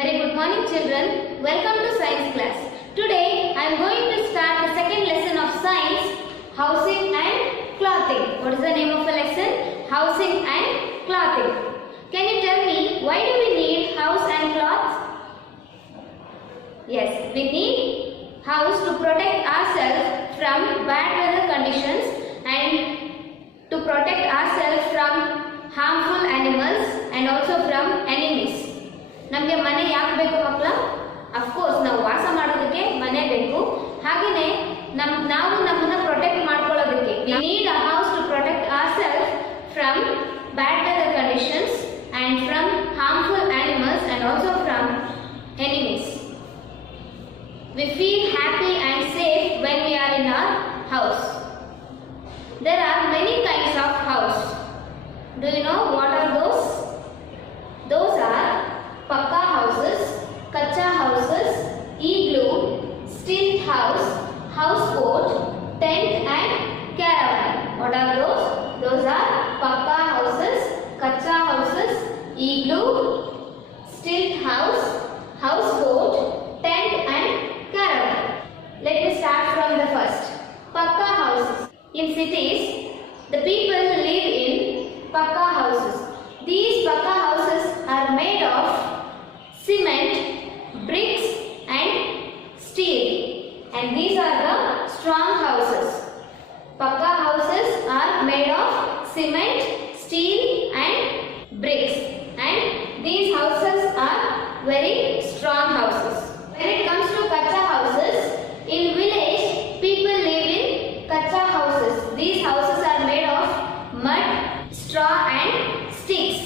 Very good morning children. Welcome to science class. Today I am going to start the second lesson of science, housing and clothing. What is the name of the lesson? Housing and clothing. Can you tell me why do we need house and cloth? Yes, we need house to protect ourselves from bad weather conditions and to protect ourselves from harmful animals and also from enemies. ನಮಗೆ ಮನೆ ಯಾಕೆ ಬೇಕು ಮಕ್ಕಳ? Of course ನಾವು ವಾಸ ಮಾಡೋದಕ್ಕೆ ಮನೆ ಬೇಕು. ಹಾಗೆಯೇ ನಾವು ನಮ್ಮನ್ನ ಪ್ರೊಟೆಕ್ಟ್ ಮಾಡ್ಕೊಳ್ಳೋದಕ್ಕೆ we need a house to protect ourselves from bad weather conditions and from harmful animals and also from enemies. We feel happy and safe when we are in our house. There are many kinds of house. Do you know what are those? Those are Pakka houses, Kacha houses, igloo, stilt house, houseboat, tent and caravan. What are those? Those are Pakka houses, Kacha houses, igloo, stilt house, houseboat, tent and caravan. Let me start from the first. Pakka houses. In cities, the people live in Pakka houses. These Pakka houses are made of cement, bricks and steel, and these are the strong houses. Pakka houses are made of cement, steel and bricks, and these houses are very strong houses. When it comes to Kacha houses, in village people live in Kacha houses. These houses are made of mud, straw and sticks.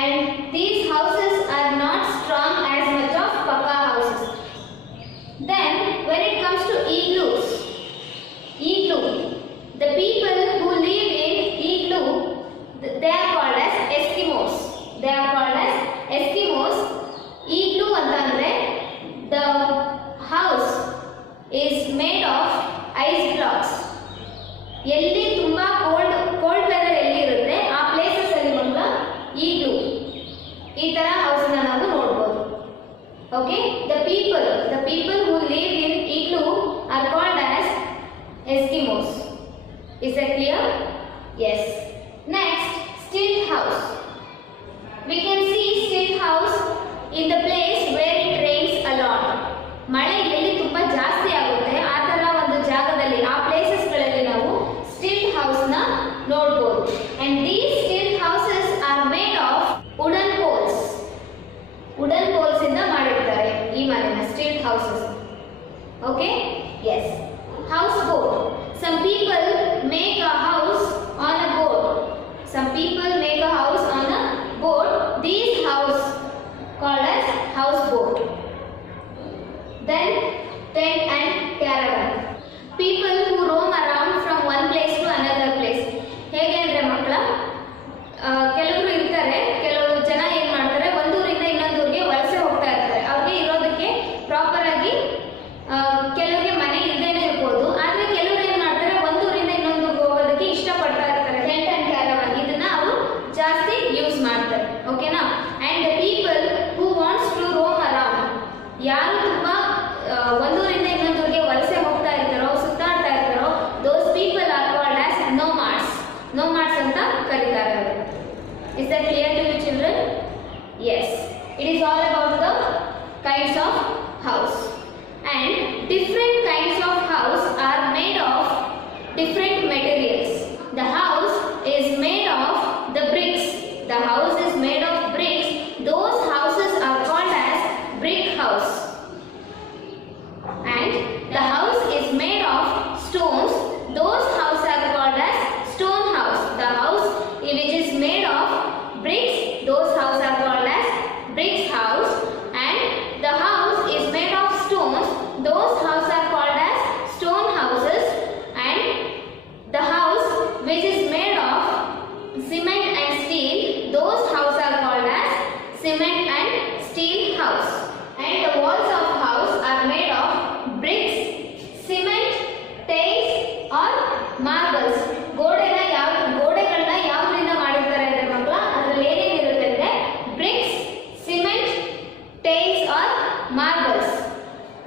And these houses are not strong as much of Pakka houses. Then when it comes to igloos, the people who live in igloo, they are called as Eskimos. They are called as Eskimos. Igloo antandre the house is made of ice blocks. ಎಲ್ಲಿ ತುಂಬಾ cold weather ಎಲ್ಲಿ ಇರುತ್ತೆ ಆ places ಅಲ್ಲಿ ಮಕ್ಕಳ igloo ಈ ತರ house ಅನ್ನು ನಾವು ನೋಡಬಹುದು. Okay, the people who live in igloo are called as Eskimos. Is that clear? Yes. Next, stilt house. We can see stilt house in the place where it rains a lot. ಮಳೆ ಎಲ್ಲಿ ತುಂಬಾ ಜಾಸ್ತಿ ಆಗುತ್ತೆ ಆ ತರ ಒಂದು ಜಾಗದಲ್ಲಿ ಆ ಪ್ಲೇಸಸ್ ಗಳಲ್ಲಿ ನಾವು stilt house ನ ನೋಡಬಹುದು. And these stilt houses are made of wooden poles ಇಂದ ಮಾಡಿರ್ತಾರೆ ಈ ಮನೆನ stilt houses. Okay? Yes. Houseboat. Some people make a house on a boat. These house called as houseboat. Then tent and caravan. People who roam around from one place to another place. ಹೇಗೆ ಅಂದ್ರೆ ಮಕ್ಕಳ ಕೆಲವರು ಇರ್ತಾರೆ, ಕೆಲವು ಜನ ಏನ್ ಮಾಡ್ತಾರೆ ಒಂದೂರಿಂದ ಇನ್ನೊಂದು ಊರಿಗೆ ವಲಸೆ ಹೋಗ್ತಾ ಇರ್ತಾರೆ. ಅವ್ರಿಗೆ ಇರೋದಕ್ಕೆ ಪ್ರಾಪರ್ ಆಗಿ ಕೆಲವರಿಗೆ ಮನೆ ಇಲ್ಲದೇನೆ ಇರ್ಬೋದು, ಆದ್ರೆ ಕೆಲವರು ಏನ್ ಮಾಡ್ತಾರೆ ಒಂದೂರಿಂದ ಇನ್ನೊಂದು ಹೋಗೋದಕ್ಕೆ ಇಷ್ಟಪಡ್ತಾ ಇರ್ತಾರೆ. ಟೆಂಟ್ ಅಂಡ್ ಕ್ಯಾರವನ್ ಇದನ್ನ ಅವರು ಜಾಸ್ತಿ ಯೂಸ್ ಮಾಡ್ತಾರೆ. ಓಕೆನಾ? And the people who wants to roam around, ಯಾರು ತುಂಬಾ ಒಂದೂರಿಂದ ಇನ್ನೊಂದೂರಿಗೆ ವಲಸೆ ಹೋಗ್ತಾ ಇರ್ತಾರೋ ಸುತ್ತಾಡ್ತಾ ಇರ್ತಾರೋ those people are called as nomads ಅಂತ ಕರೀತಾರೆ ಅವರು. Is that clear to you children? Yes. It is all about the kinds of house. And different kinds of house are made of different materials. The house is made of the bricks. The house is made of bricks. Those houses are called as brick house. And the house is made of stones. Those houses are called as stone house. The house which is made of bricks, those houses are called as bricks house. And the house is made of stones. Those houses are called as stone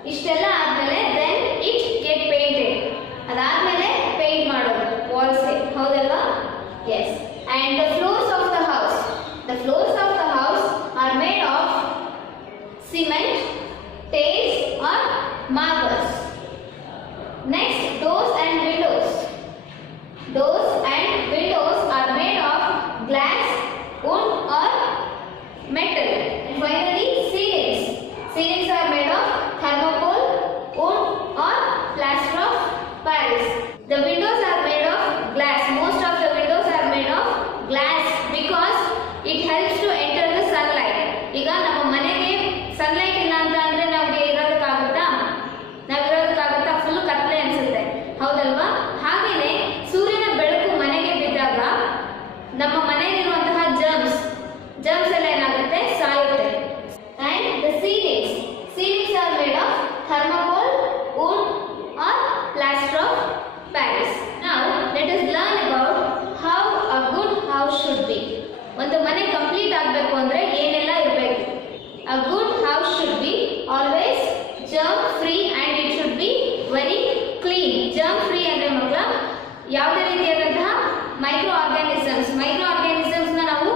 ಇಷ್ಟೆಲ್ಲ ಆದ್ಮೇಲೆ then it get painted. ಅದಾದ್ಮೇಲೆ paint ಮಾಡೋದು ವಾಲ್ಸ್ಗೆ, ಹೌದಲ್ವಾ? Yes. And the floors of the house, the floors of the house are made of cement, tiles or marbles. Next, doors and windows. Doors and windows are made of glass, wood or metal. And finally, ceilings. Ceilings are made of thermocol, wood or plaster of Paris. The windows are made of glass. Most of the windows are made of glass because it helps to enter the sunlight. ಈಗ ನಮ್ಮ ಮನೆಗೆ sunlight ಇಲ್ಲ ಅಂತ ಅಂದ್ರೆ ನಮಗೆ ಇರೋದಕ್ಕಾಗುತ್ತಾ? Full ಕತ್ಲೆ ಅನ್ಸುತ್ತೆ, ಹೌದಲ್ವಾ? ಹಾಗೇನೆ ಸೂರ್ಯನ ಬೆಳಕು ಮನೆಗೆ ಬಿದ್ದಾಗ ನಮ್ಮ ಮನೆಯಲ್ಲಿರುವಂತಹ ಜರ್ಮ್ಸ್ ಎಲ್ಲ ಏನಾಗುತ್ತೆ? ಸಾಯುತ್ತೆ. And the ceilings are made of thermocol, wood or plaster of Paris. Now let us learn about how a good house should be. ಒಂದು ಮನೆ ಕಂಪ್ಲೀಟ್ ಆಗಬೇಕು ಅಂದ್ರೆ ಏನೆಲ್ಲ ಇರಬೇಕು? A good house should be always germ free and it should be very clean. Germ free ಅಂದ್ರೆ ಮಕ್ಕಳ ಯಾವುದೇ ರೀತಿಯಾದಂತಹ ಮೈಕ್ರೋ ಆರ್ಗ್ಯಾನಿಸಮ್ಸ್ ನ ನಾವು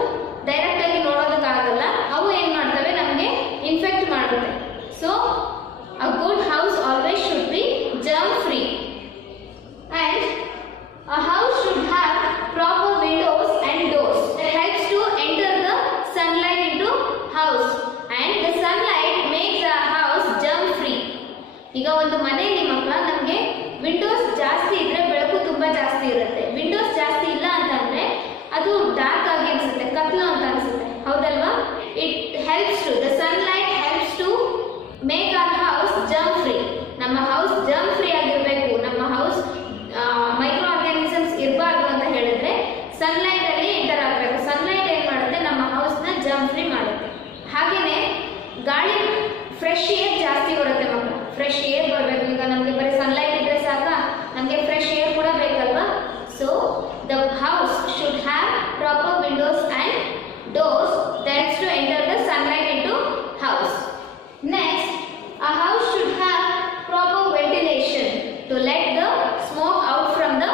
ಡೈರೆಕ್ಟ್ ಆಗಿ ನೋಡೋದಕ್ಕಾಗಲ್ಲ. ಅವು ಏನ್ ಮಾಡ್ತವೆ? ನಮಗೆ ಇನ್ಫೆಕ್ಟ್ ಮಾಡುತ್ತೆ. So a good house always should be germ free. And a house should have proper windows and doors that helps to enter the sunlight into house, and the sunlight makes the house germ free. ಈಗ ಒಂದು ಮನೆಯಲ್ಲಿ ಮಕ್ಕಳ ನಮಗೆ Windows ಜಾಸ್ತಿ ಇದ್ರೆ ಬೆಳಕು ತುಂಬಾ ಜಾಸ್ತಿ ಇರುತ್ತೆ. ವಿಂಡೋಸ್ ಜಾಸ್ತಿ ಇಲ್ಲ ಅಂತಂದ್ರೆ ಅದು ಡಾರ್ಕ್ ಆಗಿ ಅನ್ಸುತ್ತೆ, ಕತ್ಲು ಅಂತ ಅನ್ಸುತ್ತೆ, ಹೌದಲ್ವಾ? It helps to the sunlight helps to make our house germ free. ನಮ್ಮ ಹೌಸ್ ಜರ್ಮ್ ಫ್ರೀ ಆಗಿರಬೇಕು. ನಮ್ಮ ಹೌಸ್ ಮೈಕ್ರೋ ಆರ್ಗ್ಯಾನಿಸಮ್ಸ್ ಇರಬಾರ್ದು ಅಂತ ಹೇಳಿದ್ರೆ ಸನ್ಲೈಟ್ ಅಲ್ಲಿ ಎಂಟರ್ ಆಗಬೇಕು. ಸನ್ಲೈಟ್ ಏನ್ ಮಾಡುತ್ತೆ? ನಮ್ಮ ಹೌಸ್ ನ ಜರ್ಮ್ ಫ್ರೀ ಮಾಡುತ್ತೆ. ಹಾಗೇನೆ ಗಾಳಿ ಫ್ರೆಶ್ ಏರ್ ಜಾಸ್ತಿ ಬರುತ್ತೆ ಮಕ್ಕಳು. ಫ್ರೆಶ್ ಏರ್ ಬರಬೇಕು. ಈಗ ನಮಗೆ ಬರೀ ಸನ್ಲೈಟ್ ಇದ್ರೆ ಸಾಕ? ನಮಗೆ ಫ್ರೆಶ್ ಏರ್ ಕೂಡ ಬೇಕಲ್ವಾ? So the house should have proper windows and doors that to enter the sunlight into house. Next, a house should have proper ventilation to let the smoke out from the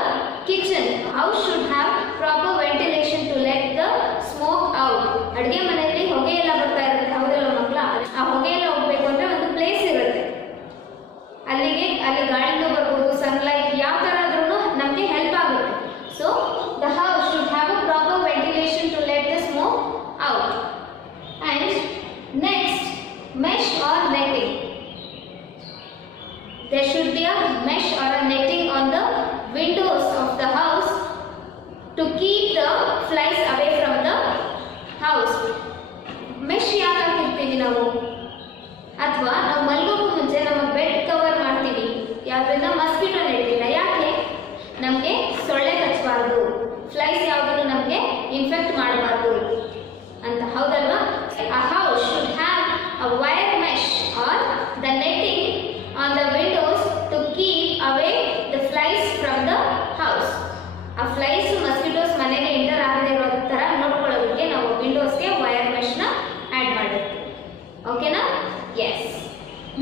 kitchen. House should have proper ventilation to let the smoke out. ಅಡುಗೆ ಮನೆಯಲ್ಲಿ ಹೊಗೆ ಎಲ್ಲ ಬರ್ತಾ ಇರುತ್ತೆ, ಹೌದಲ್ವಾ ಮಕ್ಕಳ? ಆ ಹೊಗೆ ಎಲ್ಲ ಹೋಗ್ಬೇಕು ಅಂದ್ರೆ ಒಂದು ಪ್ಲೇಸ್ ಇರುತ್ತೆ, ಅಲ್ಲಿ ಗಾಳಿನೂ ಬರ್ಬೋದು, ಸನ್ಲೈಟ್ ಯಾವ ತರ ಆದ್ರೂ ನಮಗೆ ಹೆಲ್ಪ್ ಆಗುತ್ತೆ. So the house should have a proper ventilation to let the smoke out. And next, mesh or netting. There should be a mesh or a netting on the windows of the house to keep the flies away from the house. Mesh ಯಾಕೆ ಹಾಕಿರ್ತೀವಿ ನಾವು? ಅಥವಾ ನಾವು ಮಲಗೋಕ್ಕೂ ಮುಂಚೆ ನಮ್ಮ bed cover ಮಾಡ್ತೀವಿ ಯಾವ್ದ್ರಿಂದ? Mosquito ನೆಟ್ಟಿಂದ. ಯಾಕೆ? ನಮಗೆ ಸೊಳ್ಳೆ ಕಚ್ಚಬಾರ್ದು, ಫ್ಲೈಸ್ ಯಾವುದನ್ನು ನಮಗೆ ಇನ್ಫೆಕ್ಟ್ ಮಾಡಬಾರ್ದು ಅಂತ, ಹೌದಲ್ವಾ? A house should have a wire mesh or the netting on the windows to keep away the flies from the house. ಆ ಫ್ಲೈಸ್ ಮಸ್ಕಿಟೋಸ್ ಮನೆಗೆ ಎಂಟರ್ ಆಗದೆ ಇರೋ ತರ ನೋಡ್ಕೊಳ್ಳೋದಕ್ಕೆ ನಾವು ವಿಂಡೋಸ್ಗೆ ವೈರ್ ಮೆಶ್ ನ ಆಡ್ ಮಾಡಿರ್ತೀವಿ. ಓಕೆನಾ? Yes.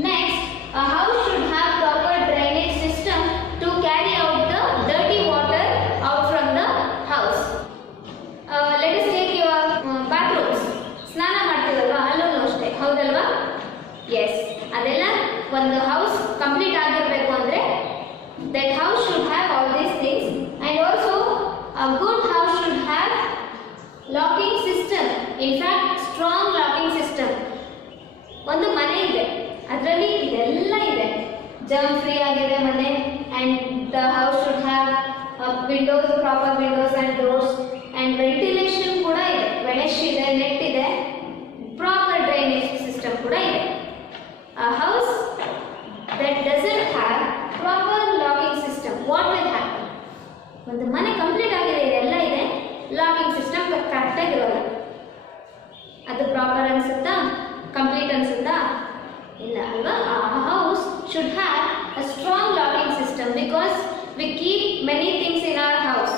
Next, a house should have proper drainage system to carry out the dirty water out from the house. Let us take your bathrooms. ಸ್ನಾನ ಮಾಡ್ತೀವಲ್ವಾ? ಅಲ್ಲೂ ಅಷ್ಟೇ, ಹೌದಲ್ವಾ? ಎಸ್. ಅದೆಲ್ಲ ಒಂದು ಹೌಸ್ ಕಂಪ್ಲೀಟ್ ಆಗಿರಬೇಕು ಅಂದ್ರೆ that house should have all these things. And also a good house should have locking system. In fact, strong locking system. ಒಂದು ಮನೆ ಇದೆ, ಅದರಲ್ಲಿ ಇದೆಲ್ಲ ಇದೆ. ಜರ್ಮ್ ಫ್ರೀ ಆಗಿದೆ ಮನೆ. and the house should have windows, proper windows and doors, and ventilation ಕೂಡ ಇದೆ, ಮೆಶ್ ಇದೆ, ನೆಟ್ ಇದೆ, ಪ್ರಾಪರ್ ಡ್ರೈನೇಜ್ ಸಿಸ್ಟಮ್ ಕೂಡ ಇದೆ. A house that doesn't have proper locking system, what will happen? ಒಂದು ಮನೆ ಕಂಪ್ಲೀಟ್ ಆಗಿದೆ, ಇದೆಲ್ಲ ಇದೆ, ಲಾಕಿಂಗ್ ಸಿಸ್ಟಮ್ ಕರೆಕ್ಟ್ ಆಗಿರೋಲ್ಲ. ಅದು ಪ್ರಾಪರ್ ಅನ್ಸುತ್ತಾ? ಕಂಪ್ಲೀಟ್ ಅನ್ಸುತ್ತಾ? ಇಲ್ಲ ಅಲ್ವಾ? A house should have a strong locking system because we keep many things in our house.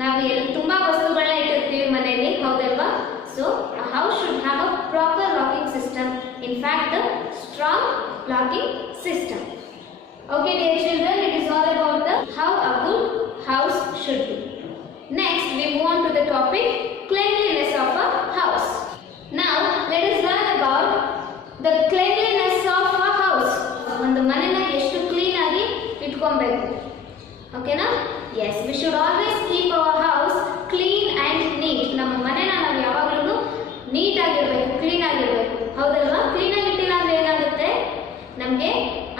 ನಾವು ತುಂಬಾ ವಸ್ತುಗಳನ್ನ ಇಟ್ಟಿರ್ತೀವಿ ಮನೆಯಲ್ಲಿ, ಹೌದಲ್ವಾ? So a house should have a proper locking system In fact, the strong locking system. Okay dear children, it is all about the how a good house should be. Next we move on to the topic cleanliness of a house. Now let us learn about the cleanliness of a house. ಒಂದು ಮನೆನ ಎಷ್ಟು clean ಆಗಿ ಇಟ್ಕೊಬೇಕು. ಓಕೆನಾ? Yes, we should always keep our house clean and neat. ನಮ್ಮ ಮನೆನ ನಾವು ಯಾವಾಗಲೂ ನೀಟ್ ಆಗಿರಬೇಕು, ಕ್ಲೀನ್ ಆಗಿರಬೇಕು. ಹೌದಲ್ವಾ? ಕ್ಲೀನ್ ಆಗಿ ಇಟ್ಟಿಲ್ಲ ಅಂದ್ರೆ ಏನಾಗುತ್ತೆ? ನಮಗೆ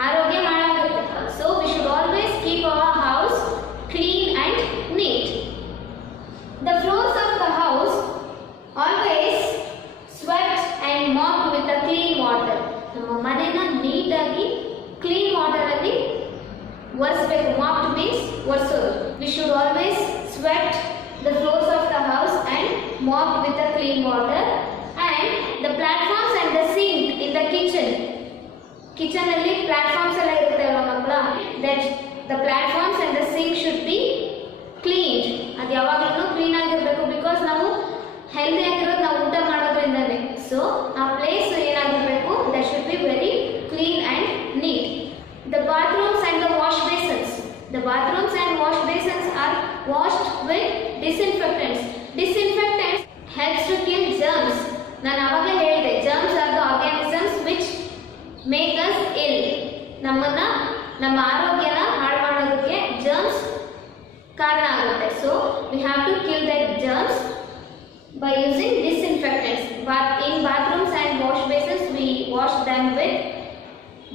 ಆರೋಗ್ಯ ಹಾಳಾಗುತ್ತೆ. So we should always keep our house clean and neat. The floors of the house always swept and mopped with a clean water. ನಮ್ಮ ಮನೆನ ನೀಟಾಗಿ ಕ್ಲೀನ್ ವಾಟರ್ ಅಲ್ಲಿ ಒರೆಸಬೇಕು. mopped means ಒರೆಸೋದು. We should always swept the floors of the house and mopped with a clean water. And the platforms and the sink in the kitchen. Kitchen ಅಲ್ಲಿ platforms ಎಲ್ಲ ಇರುತ್ತೆ ಅಲ್ವಾ ಮಕ್ಕಳ? That the platforms and the sink should be cleaned. ಅದು ಯಾವಾಗಲೂ clean ಆಗಿರಬೇಕು. Because ನಾವು healthy ಆಗಿರೋದು ನಾವು ಊಟ ಮಾಡೋದ್ರಿಂದನೇ. ಸೊ ಆ ಪ್ಲೇಸ್ ಏನಾಗಿರಬೇಕು? that should be very clean and neat. The bathrooms and the wash basins. The bathrooms and wash basins are washed with disinfectants. Disinfectants helps to kill germs. ನಾನು ಆವಾಗಲೇ ಹೇಳಿದೆ, germs are the organisms which make us ill. ನಮ್ಮ ಆರೋಗ್ಯನ ಹಾಳು ಮಾಡೋದಕ್ಕೆ germs ಕಾರಣ ಆಗುತ್ತೆ. So we have to kill that germs by using disinfectants. But in bathrooms and wash basins we wash them with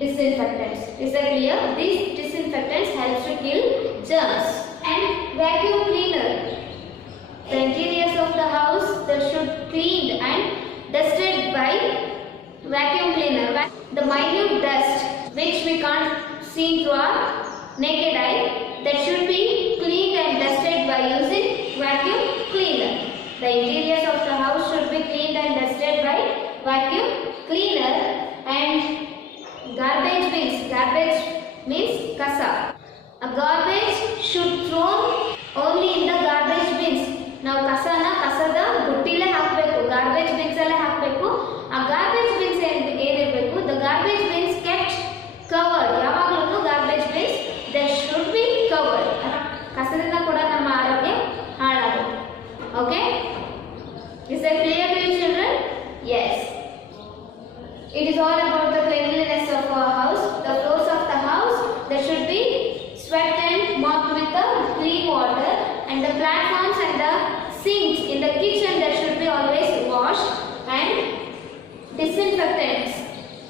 disinfectants. Is that clear? These disinfectants helps to kill germs. And vacuum cleaner. The interiors of the house that should cleaned and dusted by vacuum cleaner. The minute dust which we can't see through our naked eye, that should be cleaned and dusted by using vacuum cleaner. The interiors of the house should be cleaned and dusted by vacuum cleaner. And garbage bins. Garbage means kasa. A garbage should thrown only in the garbage bins. ನಾವು ಕಸನ ಕಸದ ಬುಟ್ಟಿಲೇ ಹಾಕಬೇಕು, garbage bins ಅಲ್ಲೇ ಹಾಕಬೇಕು. ಆ garbage bins ಏನಿರಬೇಕು? The garbage bins kept covered. ಯಾವಾಗಲೂ garbage bins that should be covered. ಕಸದಿಂದ ಕೂಡ ನಮ್ಮ ಆರೋಗ್ಯ ಹಾಳಾಗುತ್ತೆ. Okay? Is that clear to you children? Yes. It is all about the cleanliness of our house. The floors of the house that should be swept and mopped with the clean water, and the platforms and the sinks in the kitchen that should be always washed, and disinfectants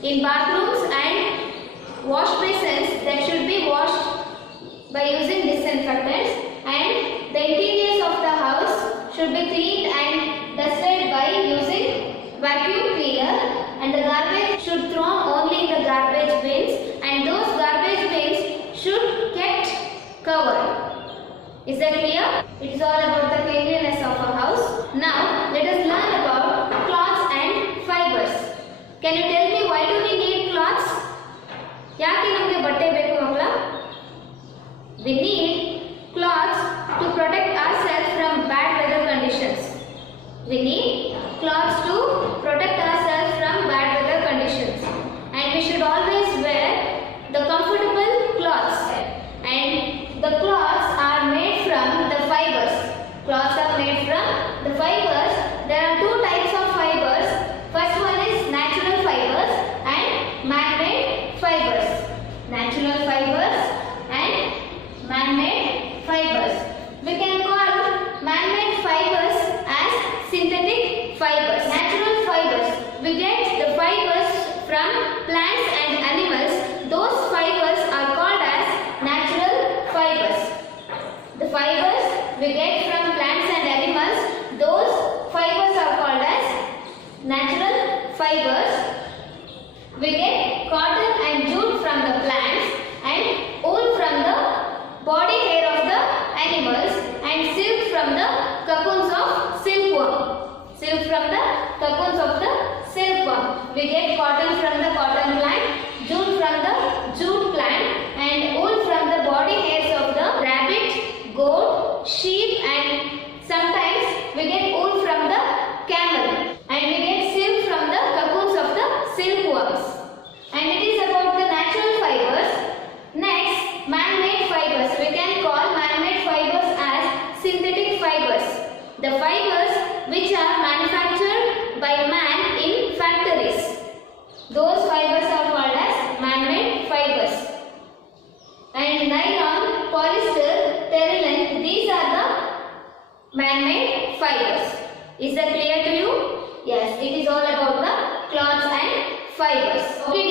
in bathrooms and wash basins that should be washed by using disinfectants, and the interiors of the house should be cleaned and dusted by using vacuum cleaner. And the garbage should thrown only in the garbage bins, and those garbage bins should kept covered. Is that clear? It is all about the cleanliness of a house. Now let us learn about cloths and fibers. Can you tell me why do we need cloths? ಯಾಕೆ ನಮಗೆ ಬಟ್ಟೆ ಬೇಕು ಮಕ್ಕಳ? We need cloths to protect ourselves from bad weather conditions. We need cloths to protect ourselves from bad weather conditions, and we should always wear the comfortable cloths. And the cloths are made from the fibers. Cloths are made from the fibers. There are two types of fibers. First one is natural fibers and man-made fibers. Natural fibers and man-made fibers. We can call man-made fibers as synthetic fibers. Natural fibers, we get the fibers from plants and animals. Those fibers are called as natural fibers. The fibers we get from plants and animals, those fibers are called as natural fibers. We get cotton and jute from the plants, and wool from the body hair of the animals, and silk from the cocoons of silkworm. Silk from the cocoons of the silkworm. We get cotton from the cotton plant, jute from the jute plant, and wool from the body hairs of the rabbit, goat, sheep, and sometimes we get wool from the camel, and we get silk from the cocoons of the silkworm. the fibers which are manufactured by man in factories. Those fibers are called as man-made fibers. And nylon, polyester, terylene, these are the man-made fibers. Is that clear to you? Yes, it is all about the cloths and fibers. Okay.